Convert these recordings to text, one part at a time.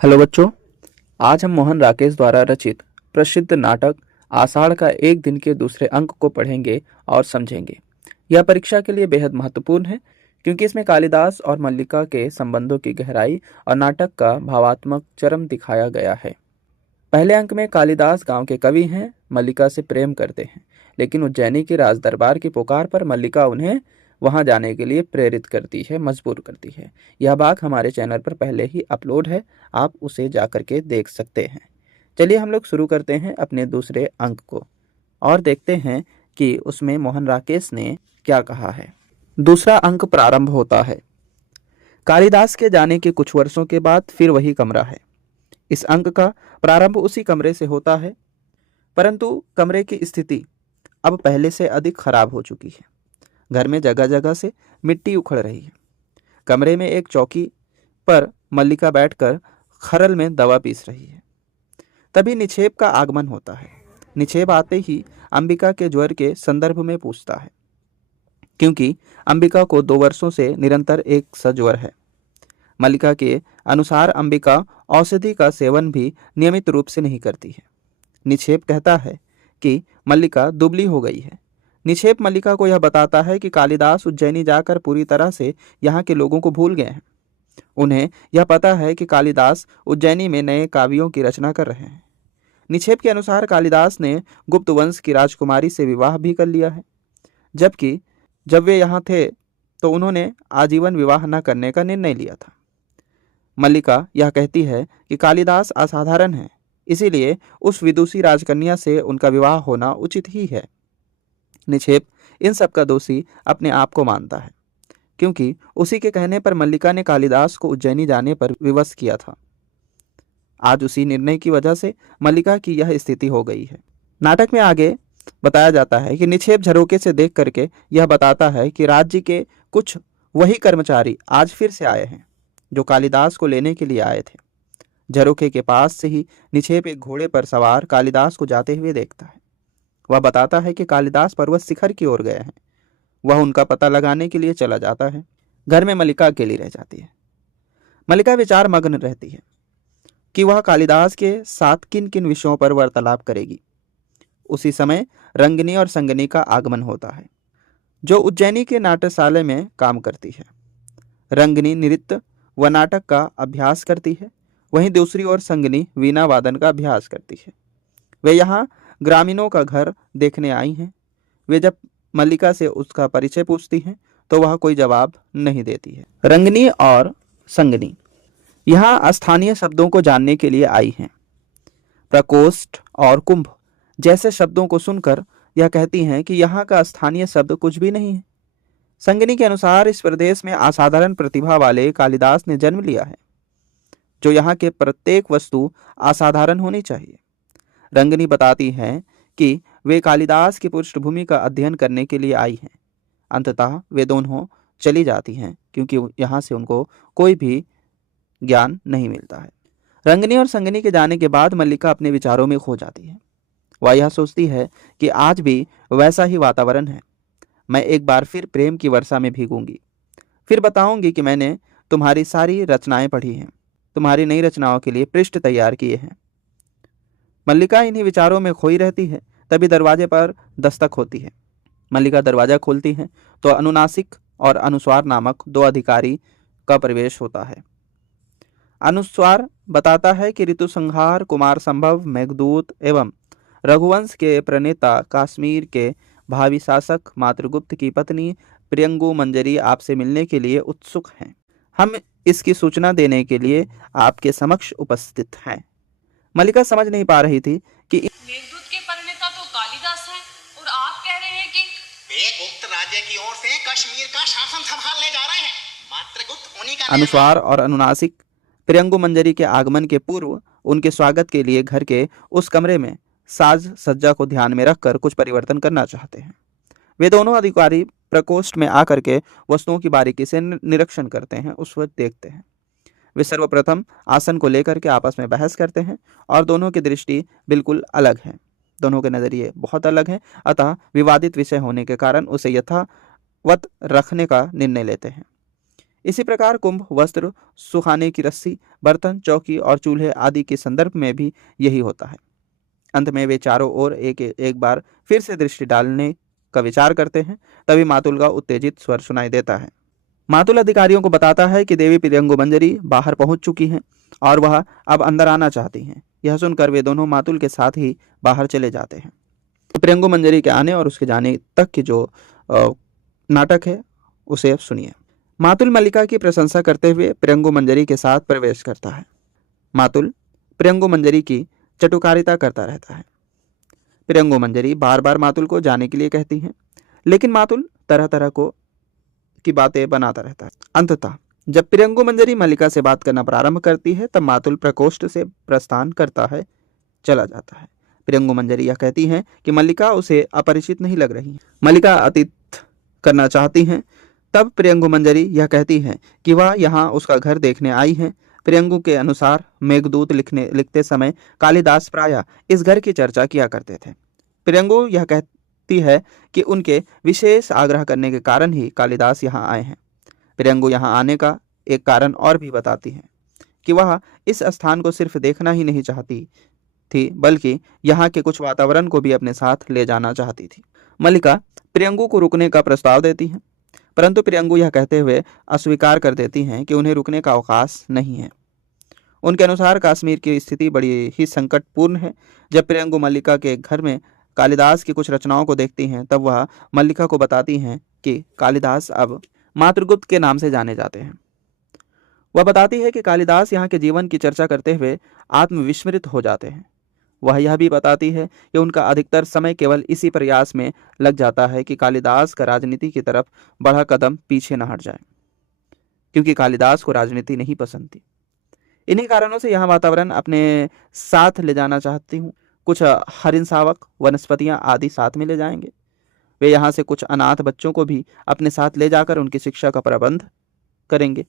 Hello बच्चों। आज हम मोहन राकेश द्वारा रचित प्रसिद्ध नाटक आषाढ़ का एक दिन के दूसरे अंक को पढ़ेंगे और समझेंगे। यह परीक्षा के लिए बेहद महत्वपूर्ण है क्योंकि इसमें कालिदास और मल्लिका के संबंधों की गहराई और नाटक का भावात्मक चरम दिखाया गया है। पहले अंक में कालिदास गांव के कवि हैं, मल्लिका से प्रेम करते हैं, लेकिन उज्जैनी के राज दरबार की पुकार पर मल्लिका उन्हें वहां जाने के लिए प्रेरित करती है, मजबूर करती है। यह भाग हमारे चैनल पर पहले ही अपलोड है, आप उसे जाकर के देख सकते हैं। चलिए हम लोग शुरू करते हैं अपने दूसरे अंक को और देखते हैं कि उसमें मोहन राकेश ने क्या कहा है। दूसरा अंक प्रारंभ होता है। कालिदास के जाने के कुछ वर्षों के बाद फिर वही कमरा है। इस अंक का प्रारंभ उसी कमरे से होता है, परंतु कमरे की स्थिति अब पहले से अधिक खराब हो चुकी है। घर में जगह जगह से मिट्टी उखड़ रही है। कमरे में एक चौकी पर मल्लिका बैठकर खरल में दवा पीस रही है। तभी निक्षेप का आगमन होता है। निक्षेप आते ही अंबिका के ज्वर के संदर्भ में पूछता है, क्योंकि अंबिका को 2 वर्षों से निरंतर एक सा ज्वर है। मल्लिका के अनुसार अंबिका औषधि का सेवन भी नियमित रूप से नहीं करती है। निक्षेप कहता है कि मल्लिका दुबली हो गई है। निक्षेप मल्लिका को यह बताता है कि कालिदास उज्जैनी जाकर पूरी तरह से यहाँ के लोगों को भूल गए हैं। उन्हें यह पता है कि कालिदास उज्जैनी में नए काव्यों की रचना कर रहे हैं। निक्षेप के अनुसार कालिदास ने गुप्त वंश की राजकुमारी से विवाह भी कर लिया है, जबकि जब वे यहाँ थे तो उन्होंने आजीवन विवाह न करने का निर्णय लिया था। मल्लिका यह कहती है कि कालिदास असाधारण है, इसीलिए उस विदुषी राजकन्या से उनका विवाह होना उचित ही है। निक्षेप इन सब का दोषी अपने आप को मानता है, क्योंकि उसी के कहने पर मल्लिका ने कालिदास को उज्जैनी जाने पर विवश किया था। आज उसी निर्णय की वजह से मल्लिका की यह स्थिति हो गई है। नाटक में आगे बताया जाता है कि निक्षेप झरोके से देख करके यह बताता है कि राज्य के कुछ वही कर्मचारी आज फिर से आए हैं जो कालिदास को लेने के लिए आए थे। झरोखे के पास से ही निक्षेप एक घोड़े पर सवार कालिदास को जाते हुए देखता है। वह बताता है कि कालिदास पर्वत शिखर की ओर गए हैं। वह उनका पता लगाने के लिए चला जाता है। घर में मल्लिका अकेली रह जाती है। मल्लिका विचार मग्न रहती है कि वह कालिदास के साथ किन किन विषयों पर वार्तालाप करेगी। उसी समय रंगिनी और संगिनी का आगमन होता है, जो उज्जैनी के नाट्यशाला में काम करती है। रंगिनी नृत्य व नाटक का अभ्यास करती है, वहीं दूसरी ओर संगिनी वीणा वादन का अभ्यास करती है। वे यहाँ ग्रामीणों का घर देखने आई हैं। वे जब मल्लिका से उसका परिचय पूछती हैं तो वह कोई जवाब नहीं देती है। रंगिनी और संगिनी यहाँ स्थानीय शब्दों को जानने के लिए आई हैं। प्रकोष्ठ और कुंभ जैसे शब्दों को सुनकर यह कहती हैं कि यहाँ का स्थानीय शब्द कुछ भी नहीं है। संगिनी के अनुसार इस प्रदेश में असाधारण प्रतिभा वाले कालिदास ने जन्म लिया है, जो यहाँ के प्रत्येक वस्तु असाधारण होनी चाहिए। रंगिनी बताती हैं कि वे कालिदास की पृष्ठभूमि का अध्ययन करने के लिए आई हैं। अंततः वे दोनों चली जाती हैं, क्योंकि यहाँ से उनको कोई भी ज्ञान नहीं मिलता है। रंगिनी और संगिनी के जाने के बाद मल्लिका अपने विचारों में खो जाती है। वह यह सोचती है कि आज भी वैसा ही वातावरण है। मैं एक बार फिर प्रेम की वर्षा में भीगूंगी, फिर बताऊंगी कि मैंने तुम्हारी सारी रचनाएं पढ़ी हैं, तुम्हारी नई रचनाओं के लिए पृष्ठ तैयार किए हैं। मल्लिका इन्हीं विचारों में खोई रहती है। तभी दरवाजे पर दस्तक होती है। मल्लिका दरवाजा खोलती है तो अनुनासिक और अनुस्वार नामक 2 अधिकारी का प्रवेश होता है। अनुस्वार बताता है कि ऋतुसंहार, कुमार संभव, मेघदूत एवं रघुवंश के प्रणेता, कश्मीर के भावी शासक मातृगुप्त की पत्नी प्रियंगु मंजरी आपसे मिलने के लिए उत्सुक हैं। हम इसकी सूचना देने के लिए आपके समक्ष उपस्थित हैं। मल्लिका समझ नहीं पा रही थी कि मेघदूत के परिणेता तो कालिदास हैं और आप कह रहे हैं कि वे गुप्त राज्य की ओर से कश्मीर का शासन संभालने जा रहे हैं। मातृगुप्त उन्हीं का अनुस्वार और अनुनासिक प्रियंगु मंजरी के आगमन के पूर्व उनके स्वागत के लिए घर के उस कमरे में साज सज्जा को ध्यान में रखकर कुछ परिवर्तन करना चाहते हैं। वे दोनों अधिकारी प्रकोष्ठ में आकर के वस्तुओं की बारीकी से निरीक्षण करते हैं, उस वक्त देखते हैं। वे सर्वप्रथम आसन को लेकर के आपस में बहस करते हैं और दोनों की दृष्टि बिल्कुल अलग है। दोनों के नज़रिए बहुत अलग हैं, अतः विवादित विषय होने के कारण उसे यथावत रखने का निर्णय लेते हैं। इसी प्रकार कुंभ, वस्त्र, सुखाने की रस्सी, बर्तन, चौकी और चूल्हे आदि के संदर्भ में भी यही होता है। अंत में वे चारों ओर एक एक बार फिर से दृष्टि डालने का विचार करते हैं। तभी मातुल का उत्तेजित स्वर सुनाई देता है। मातुल अधिकारियों को बताता है कि देवी प्रियंगु मंजरी बाहर पहुंच चुकी हैं और वह अब अंदर आना चाहती हैं। यह सुनकर वे दोनों मातुल के साथ ही बाहर चले जाते हैं। प्रियंगु मंजरी के आने और उसके जाने तक की जो नाटक है उसे अब सुनिए। मातुल मल्लिका की प्रशंसा करते हुए प्रियंगु मंजरी के साथ प्रवेश करता है। मातुल प्रियंगु मंजरी की चटुकारिता करता रहता है। प्रियंगु मंजरी बार बार मातुल को जाने के लिए कहती हैं, लेकिन मातुल तरह तरह की बातें बनाता रहता है। अंततः जब प्रियंगु मंजरी मल्लिका से बात करना प्रारंभ करती है तब मातुल प्रकोष्ठ से प्रस्थान करता है, चला जाता है। प्रियंगु मंजरी यह कहती हैं कि मल्लिका उसे अपरिचित नहीं लग रही है। मल्लिका अतीत करना चाहती हैं। तब प्रियंगु मंजरी यह कहती हैं कि वह यहाँ उसका घर देखने आई हैं। प्रियंगु के अनुसार मेघदूत लिखते समय कालिदास प्रायः इस घर की चर्चा किया करते थे। प्रियंगु यह कहती है कि उनके विशेष आग्रह करने के कारण ही कालिदास यहाँ आए हैं। प्रियंगु यहाँ आने का एक कारण और भी बताती है कि वह इस स्थान को सिर्फ देखना ही नहीं चाहती थी, बल्कि यहाँ के कुछ वातावरण को भी अपने साथ ले जाना चाहती थी। मल्लिका प्रियंगु को रुकने का प्रस्ताव देती हैं, परंतु प्रियंगु यह कहते हुए अस्वीकार कर देती हैं कि उन्हें रुकने का अवकाश नहीं है। उनके अनुसार कश्मीर की स्थिति बड़ी ही संकटपूर्ण है। जब प्रियंगु मल्लिका के घर में कालिदास की कुछ रचनाओं को देखती हैं तब वह मल्लिका को बताती हैं कि कालिदास अब मातृगुप्त के नाम से जाने जाते हैं। वह बताती है कि कालिदास यहाँ के जीवन की चर्चा करते हुए आत्मविस्मृत हो जाते हैं। वह यह भी बताती है कि उनका अधिकतर समय केवल इसी प्रयास में लग जाता है कि कालिदास का राजनीति की तरफ बढ़ा कदम पीछे न हट जाए, क्योंकि कालिदास को राजनीति नहीं पसंद थी। इन्हीं कारणों से यह वातावरण अपने साथ ले जाना चाहती हूँ। कुछ हरिण शावक, वनस्पतियाँ आदि साथ में ले जाएंगे। वे यहाँ से कुछ अनाथ बच्चों को भी अपने साथ ले जाकर उनकी शिक्षा का प्रबंध करेंगे।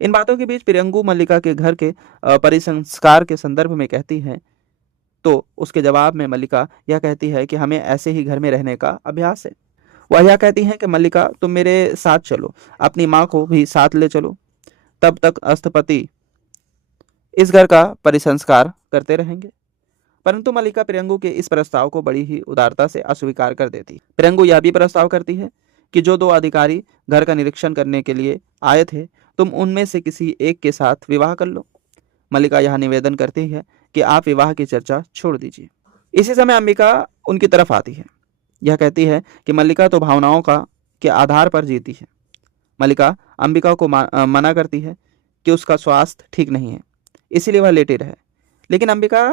इन बातों के बीच प्रियंगु मल्लिका के घर के परिसंस्कार के संदर्भ में कहती है, तो उसके जवाब में मल्लिका यह कहती है कि हमें ऐसे ही घर में रहने का अभ्यास है। वह यह कहती हैं कि मल्लिका तुम मेरे साथ चलो, अपनी माँ को भी साथ ले चलो, तब तक अस्थपति इस घर का परिसंस्कार करते रहेंगे। परंतु मल्लिका प्रियंगु के इस प्रस्ताव को बड़ी ही उदारता से अस्वीकार कर देती। प्रियंगु यह भी प्रस्ताव करती है कि जो दो अधिकारी घर का निरीक्षण करने के लिए आए थे, तुम उनमें से किसी एक के साथ विवाह कर लो। मल्लिका यह निवेदन करती है कि आप विवाह की चर्चा छोड़ दीजिए। इसी समय अंबिका उनकी तरफ आती है। यह कहती है कि मल्लिका तो भावनाओं के आधार पर जीती है। मल्लिका अंबिका को मना करती है कि उसका स्वास्थ्य ठीक नहीं है, इसीलिए वह लेटी रहे। लेकिन अंबिका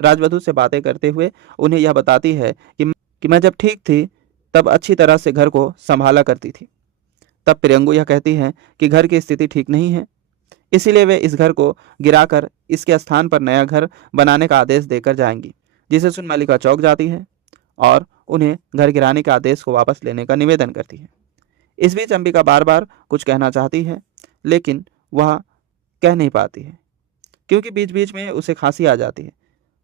राजवधू से बातें करते हुए उन्हें यह बताती है कि मैं जब ठीक थी तब अच्छी तरह से घर को संभाला करती थी। तब प्रियंगु यह कहती है कि घर की स्थिति ठीक नहीं है, इसीलिए वे इस घर को गिराकर इसके स्थान पर नया घर बनाने का आदेश देकर जाएंगी। जिसे सुन मल्लिका चौंक जाती है और उन्हें घर गिराने के आदेश को वापस लेने का निवेदन करती है। इस बीच अंबिका बार बार कुछ कहना चाहती है, लेकिन वह कह नहीं पाती है, क्योंकि बीच बीच में उसे खांसी आ जाती है।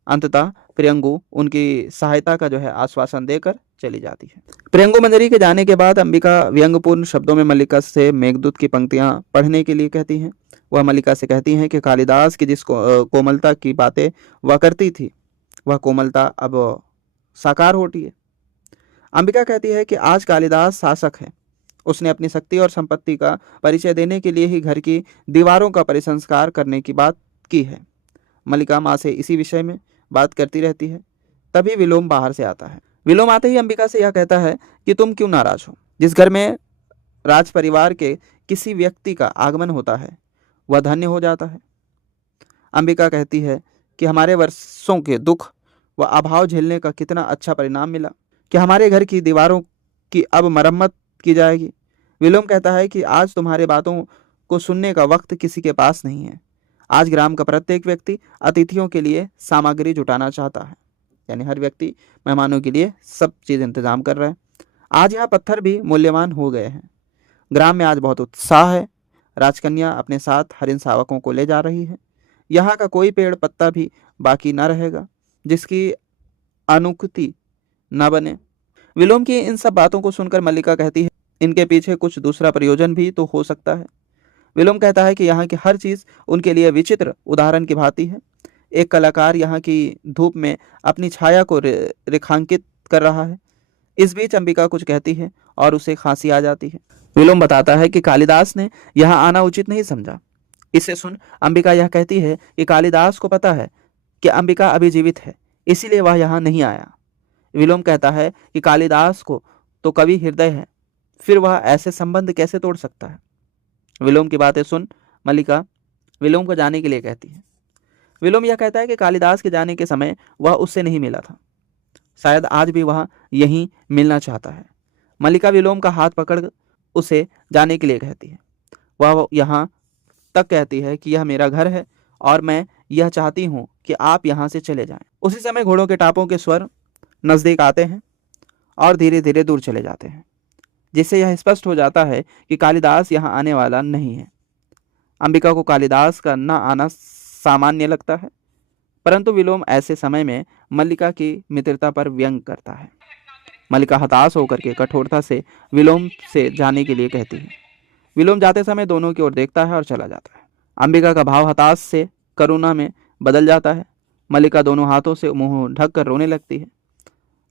अंततः प्रियंगु उनकी सहायता का आश्वासन देकर चली जाती है। प्रियंगु मंजरी के जाने के बाद अंबिका व्यंग्यपूर्ण शब्दों में मल्लिका से मेघदूत की पंक्तियां पढ़ने के लिए कहती हैं। वह मल्लिका से कहती हैं कि कालिदास की जिस कोमलता की बातें वह करती थी, वह कोमलता अब साकार होती है। अंबिका कहती है कि आज कालिदास शासक है। उसने अपनी शक्ति और संपत्ति का परिचय देने के लिए ही घर की दीवारों का परिसंस्कार करने की बात की है। मल्लिका माँ से इसी विषय में बात करती रहती है। तभी विलोम बाहर से आता है। विलोम आते ही अंबिका से यह कहता है कि तुम क्यों नाराज हो। जिस घर में राज परिवार के किसी व्यक्ति का आगमन होता है वह धन्य हो जाता है। अंबिका कहती है कि हमारे वर्षों के दुख व अभाव झेलने का कितना अच्छा परिणाम मिला कि हमारे घर की दीवारों की अब मरम्मत की जाएगी। विलोम कहता है कि आज तुम्हारे बातों को सुनने का वक्त किसी के पास नहीं है। आज ग्राम का प्रत्येक व्यक्ति अतिथियों के लिए सामग्री जुटाना चाहता है, यानी हर व्यक्ति मेहमानों के लिए सब चीज़ इंतजाम कर रहा है। आज यहाँ पत्थर भी मूल्यवान हो गए हैं। ग्राम में आज बहुत उत्साह है। राजकन्या अपने साथ हरिण शावकों को ले जा रही है। यहाँ का कोई पेड़ पत्ता भी बाकी न रहेगा जिसकी अनुक्ति न बने। विलोम की इन सब बातों को सुनकर मल्लिका कहती है, इनके पीछे कुछ दूसरा प्रयोजन भी तो हो सकता है। विलोम कहता है कि यहाँ की हर चीज़ उनके लिए विचित्र उदाहरण की भांति है। एक कलाकार यहाँ की धूप में अपनी छाया को रेखांकित कर रहा है। इस बीच अंबिका कुछ कहती है और उसे खांसी आ जाती है। विलोम बताता है कि कालिदास ने यहाँ आना उचित नहीं समझा। इसे सुन अंबिका यह कहती है कि कालिदास को पता है कि अंबिका अभी जीवित है, इसीलिए वह यहाँ नहीं आया। विलोम कहता है कि कालिदास को तो कवि हृदय है, फिर वह ऐसे संबंध कैसे तोड़ सकता है। विलोम की बातें सुन मल्लिका विलोम को जाने के लिए कहती है। विलोम यह कहता है कि कालिदास के जाने के समय वह उससे नहीं मिला था, शायद आज भी वह यहीं मिलना चाहता है। मल्लिका विलोम का हाथ पकड़ उसे जाने के लिए कहती है। वह यहाँ तक कहती है कि यह मेरा घर है और मैं यह चाहती हूँ कि आप यहाँ से चले जाएं। उसी समय घोड़ों के टापों के स्वर नज़दीक आते हैं और धीरे धीरे दूर चले जाते हैं, जिससे यह स्पष्ट हो जाता है कि कालिदास यहाँ आने वाला नहीं है। अंबिका को कालिदास का न आना सामान्य लगता है, परंतु विलोम ऐसे समय में मल्लिका की मित्रता पर व्यंग करता है। मल्लिका हताश होकर के कठोरता से विलोम से जाने के लिए कहती है। विलोम जाते समय दोनों की ओर देखता है और चला जाता है। अंबिका का भाव हताश से करुणा में बदल जाता है। मल्लिका दोनों हाथों से मुंह ढक कर रोने लगती है।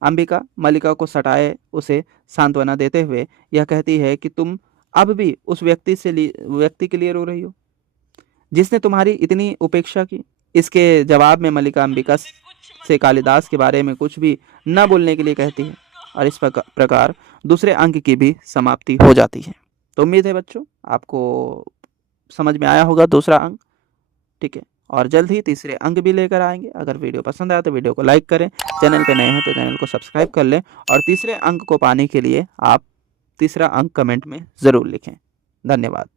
अंबिका मल्लिका को सटाए उसे सांत्वना देते हुए यह कहती है कि तुम अब भी उस व्यक्ति के लिए रो रही हो जिसने तुम्हारी इतनी उपेक्षा की। इसके जवाब में मल्लिका अंबिका से कालिदास के बारे में कुछ भी न बोलने के लिए कहती है और इस प्रकार दूसरे अंक की भी समाप्ति हो जाती है। तो उम्मीद है बच्चों आपको समझ में आया होगा दूसरा अंक, ठीक है। और जल्द ही तीसरे अंक भी लेकर आएंगे। अगर वीडियो पसंद आया तो वीडियो को लाइक करें, चैनल पे नए हैं तो चैनल को सब्सक्राइब कर लें और तीसरे अंक को पाने के लिए आप तीसरा अंक कमेंट में ज़रूर लिखें। धन्यवाद।